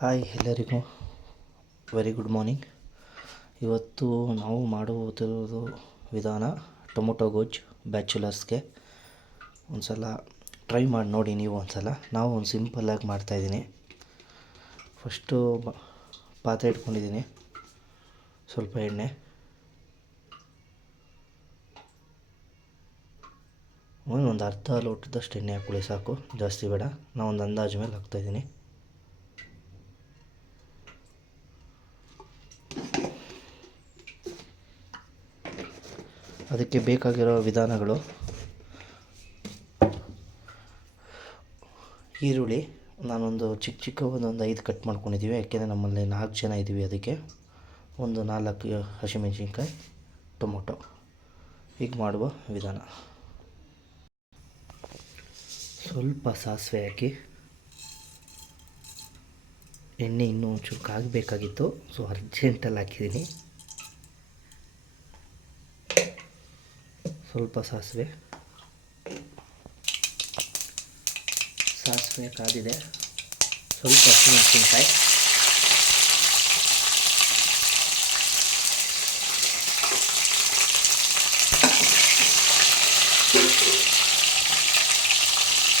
Hi ಎಲ್ಲರಿಗೂ very good morning. ಇವತ್ತು ನಾವು ಮಾಡುತ್ತಿರುವುದು ವಿಧಾನ ಟೊಮೊಟೊ ಗೊಜ್ಜು. ಬ್ಯಾಚುಲರ್ಸ್ಗೆ ಒಂದು ಸಲ ಟ್ರೈ ಮಾಡಿ ನೋಡಿ ನೀವು ಒಂದು ಸಲ. ನಾವು ಒಂದು ಸಿಂಪಲ್ಲಾಗಿ ಮಾಡ್ತಾಯಿದ್ದೀನಿ. ಫಸ್ಟು ಪಾತ್ರೆ ಇಟ್ಕೊಂಡಿದ್ದೀನಿ, ಸ್ವಲ್ಪ ಎಣ್ಣೆ, ಒಂದು ಅರ್ಧ ಲೋಟದಷ್ಟು ಎಣ್ಣೆ ಹಾಕ್ಕೊಳ್ಳಿ ಸಾಕು, ಜಾಸ್ತಿ ಬೇಡ. ನಾವು ಒಂದು ಅಂದಾಜು ಮೇಲೆ ಹಾಕ್ತಾಯಿದ್ದೀನಿ. ಅದಕ್ಕೆ ಬೇಕಾಗಿರೋ ವಿಧಾನಗಳು: ಈರುಳ್ಳಿ ನಾನೊಂದು ಚಿಕ್ಕ ಒಂದೊಂದು 5 ಕಟ್ ಮಾಡ್ಕೊಂಡಿದ್ದೀವಿ, ಯಾಕೆಂದರೆ ನಮ್ಮಲ್ಲಿ 4 ಜನ ಇದ್ದೀವಿ. ಅದಕ್ಕೆ ಒಂದು 4 ಹಸಿಮೆಣಸಿನ್ಕಾಯಿ, ಟೊಮೊಟೊ. ಹೀಗೆ ಮಾಡುವ ವಿಧಾನ: ಸ್ವಲ್ಪ ಸಾಸಿವೆ ಹಾಕಿ, ಎಣ್ಣೆ ಇನ್ನೂ ಒಂಚೂರು ಕಾಗಬೇಕಾಗಿತ್ತು, ಸೊ ಅರ್ಜೆಂಟಲ್ಲಿ ಹಾಕಿದ್ದೀನಿ. ಸ್ವಲ್ಪ ಸಾಸಿವೆ ಕಾದಿದೆ. ಸ್ವಲ್ಪ ಹಸಿಮೆಣಸಿನ್ಕಾಯಿ,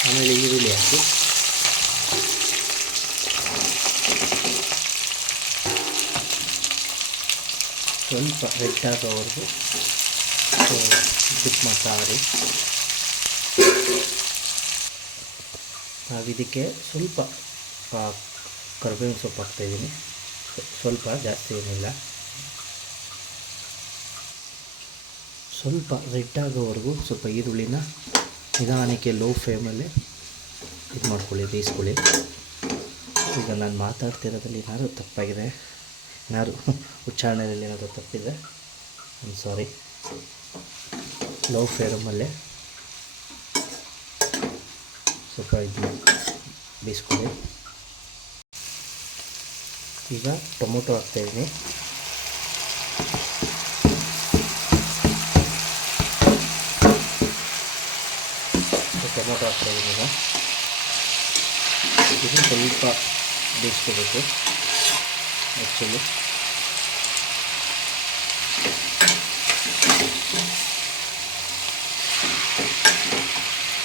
ಆಮೇಲೆ ಈರುಳ್ಳಿ ಹಾಕಿ, ಸ್ವಲ್ಪ ರೆಡ್ ಆಗೋವರೆಗೂ ಡಿಪ್ ಮಾಡ್ತಾಯಿರಿ. ನಾವಿದಕ್ಕೆ ಸ್ವಲ್ಪ ಕರಿಬೇವಿನ ಸೊಪ್ಪು ಹಾಕ್ತಾಯಿದ್ದೀನಿ, ಸ್ವಲ್ಪ, ಜಾಸ್ತಿ ಏನಿಲ್ಲ. ಸ್ವಲ್ಪ ರೆಡ್ ಆಗೋವರೆಗೂ ಸ್ವಲ್ಪ ಈರುಳ್ಳಿನ ನಿಧಾನಕ್ಕೆ ಲೋ ಫ್ಲೇಮಲ್ಲಿ ಇದು ಮಾಡ್ಕೊಳ್ಳಿ, ಬೇಯಿಸ್ಕೊಳ್ಳಿ. ಈಗ ನಾನು ಮಾತಾಡ್ತಿರೋದ್ರಲ್ಲಿ ಏನಾದರೂ ತಪ್ಪಾಗಿದೆ, ಏನಾದ್ರು ಉಚ್ಚಾರಣೆಯಲ್ಲಿ ಏನಾದರೂ ತಪ್ಪಿದೆ, ಸಾರಿ. ಲೋ ಫ್ಲೇಮಲ್ಲೇ ಸ್ವಲ್ಪ ಇದು ಬೇಯಿಸ್ಕೊಳ್ಳಿ. ಈಗ ಟೊಮೊಟೊ ಹಾಕ್ತಾಯಿದ್ದೀನಿ. ಟೊಮೊಟೊ ಹಾಕ್ತಾಯಿದ್ದೀನಿ. ಈಗ ಇದು ಸ್ವಲ್ಪ ಬೇಯಿಸ್ಕೋಬೇಕು. ಆ್ಯಕ್ಚುಲಿ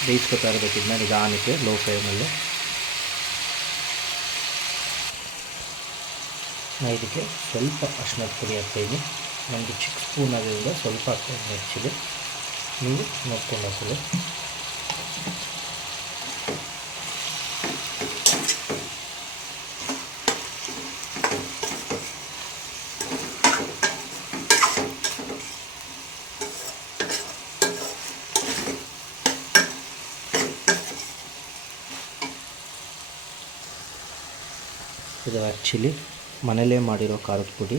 ಬೇಯಿಸ್ಕೊತಾ ಇರಬೇಕು ಇದನ್ನ ನಿಧಾನಕ್ಕೆ ಲೋ ಫ್ಲೇಮಲ್ಲಿ. ನಾನು ಇದಕ್ಕೆ ಸ್ವಲ್ಪ ಅರಿಶಿಣದ ಪುಡಿ ಹಾಕ್ತಾಯಿದ್ದೀನಿ. ನನಗೆ ಚಿಕ್ಕ ಸ್ಪೂನ್ ಆಗಿರೋದ್ರಿಂದ ಸ್ವಲ್ಪ ಹಾಕ್ತಾಯಿದ್ದೀನಿ. ಆ್ಯಕ್ಚುಲಿ ನೀವು ನೋಡ್ಕೊಂಡು ಹಾಕೊಳ್ಳಿ. ಇದು ಆ್ಯಕ್ಚುಲಿ ಮನೇಲೇ ಮಾಡಿರೋ ಖಾರದ ಪುಡಿ.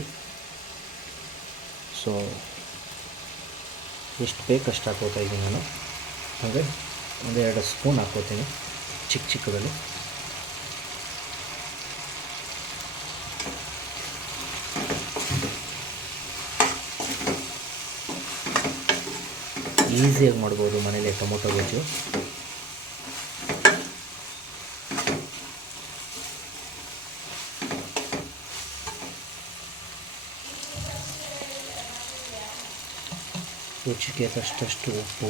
ಸೊ ಎಷ್ಟು ಬೇಕು ಅಷ್ಟು ಹಾಕೋತಾ ಇದ್ದೀನಿ ನಾನು. ಅಂದರೆ 1-2 ಸ್ಪೂನ್ ಹಾಕ್ಕೋತೀನಿ ಚಿಕ್ಕದಲ್ಲಿ. ಈಸಿಯಾಗಿ ಮಾಡ್ಬೋದು ಮನೇಲಿ ಟೊಮೊಟೊ ಗೊಜ್ಜು. ರುಚಿಗೆ ತಕ್ಕಷ್ಟು ಉಪ್ಪು,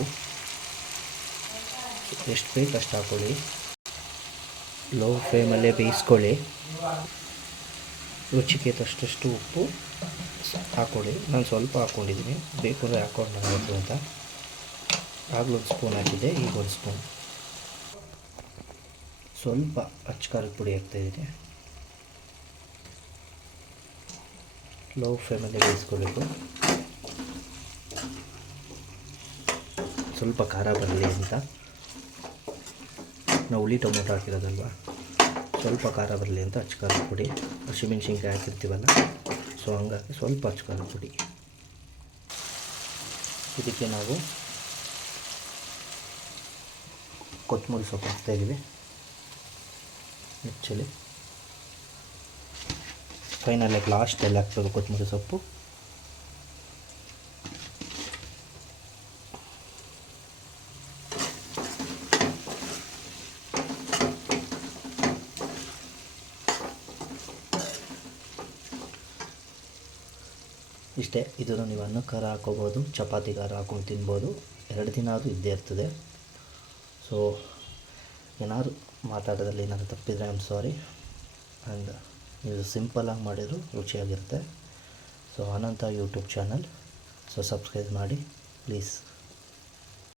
ಎಷ್ಟು ಬೇಕು ಅಷ್ಟು ಹಾಕ್ಕೊಳ್ಳಿ. ಲೋ ಫ್ಲೇಮಲ್ಲೇ ಬೇಯಿಸ್ಕೊಳ್ಳಿ. ರುಚಿಗೆ ತಕ್ಕಷ್ಟು ಉಪ್ಪು ಹಾಕ್ಕೊಳ್ಳಿ. ನಾನು ಸ್ವಲ್ಪ ಹಾಕ್ಕೊಂಡಿದ್ದೀನಿ, ಬೇಕು ಅಂದರೆ ಹಾಕ್ಕೊಂಡು ಆಗೋದು ಅಂತ. ಆಗಲೂ 1 ಸ್ಪೂನ್ ಹಾಕಿದ್ದೆ, ಈಗ 1 ಸ್ಪೂನ್. ಸ್ವಲ್ಪ ಅಚ್ಚ ಖಾರದ ಪುಡಿ ಹಾಕ್ತಾಯಿದ್ದೀನಿ. ಲೋ ಫ್ಲೇಮಲ್ಲೇ ಬೇಯಿಸ್ಕೋಬೇಕು. ಸ್ವಲ್ಪ ಖಾರ ಬರಲಿ ಅಂತ ನಾವು ಹುಳಿ ಟೊಮೊಟೊ ಹಾಕಿರೋದಲ್ವ, ಸ್ವಲ್ಪ ಖಾರ ಬರಲಿ ಅಂತ ಅಚ್ಚ ಖಾರದ ಪುಡಿ. ಹಸಿಮೆಣ್ಸಿನ್ಕಾಯಿ ಹಾಕಿರ್ತೀವಲ್ಲ, ಸೊ ಹಂಗಾಗಿ ಸ್ವಲ್ಪ ಅಚ್ಚ ಖಾರದ ಪುಡಿ. ಇದಕ್ಕೆ ನಾವು ಕೊತ್ತಂಬರಿ ಸೊಪ್ಪು ಹಾಕ್ತಾಯಿದ್ದೀವಿ. ಆ್ಯಕ್ಚುಲಿ ಫೈನಲಾಗಿ ಲಾಸ್ಟಲ್ಲಿ ಹಾಕ್ಬೇಕು ಕೊತ್ತಂಬರಿ ಸೊಪ್ಪು. ಇಷ್ಟೇ. ಇದನ್ನು ನೀವು ಅನ್ನಕ್ಕಾರ ಹಾಕ್ಕೋಬೋದು, ಚಪಾತಿಗಾರ ಹಾಕ್ಕೊಂಡು ತಿನ್ಬೋದು. 2 ದಿನ ಆದರೂ ಇದ್ದೇ ಇರ್ತದೆ. ಸೊ ಏನಾದರೂ ಮಾತಾಡೋದ್ರಲ್ಲಿ ಏನಾದರೂ ತಪ್ಪಿದರೆ ಐ ಆಮ್ ಸಾರಿ. ಆ್ಯಂಡ್ ಇದು ಸಿಂಪಲಾಗಿ ಮಾಡಿದರೂ ರುಚಿಯಾಗಿರುತ್ತೆ. ಸೊ ಅನಂತ ಯೂಟ್ಯೂಬ್ ಚಾನಲ್, ಸೊ ಸಬ್ಸ್ಕ್ರೈಬ್ ಮಾಡಿ ಪ್ಲೀಸ್.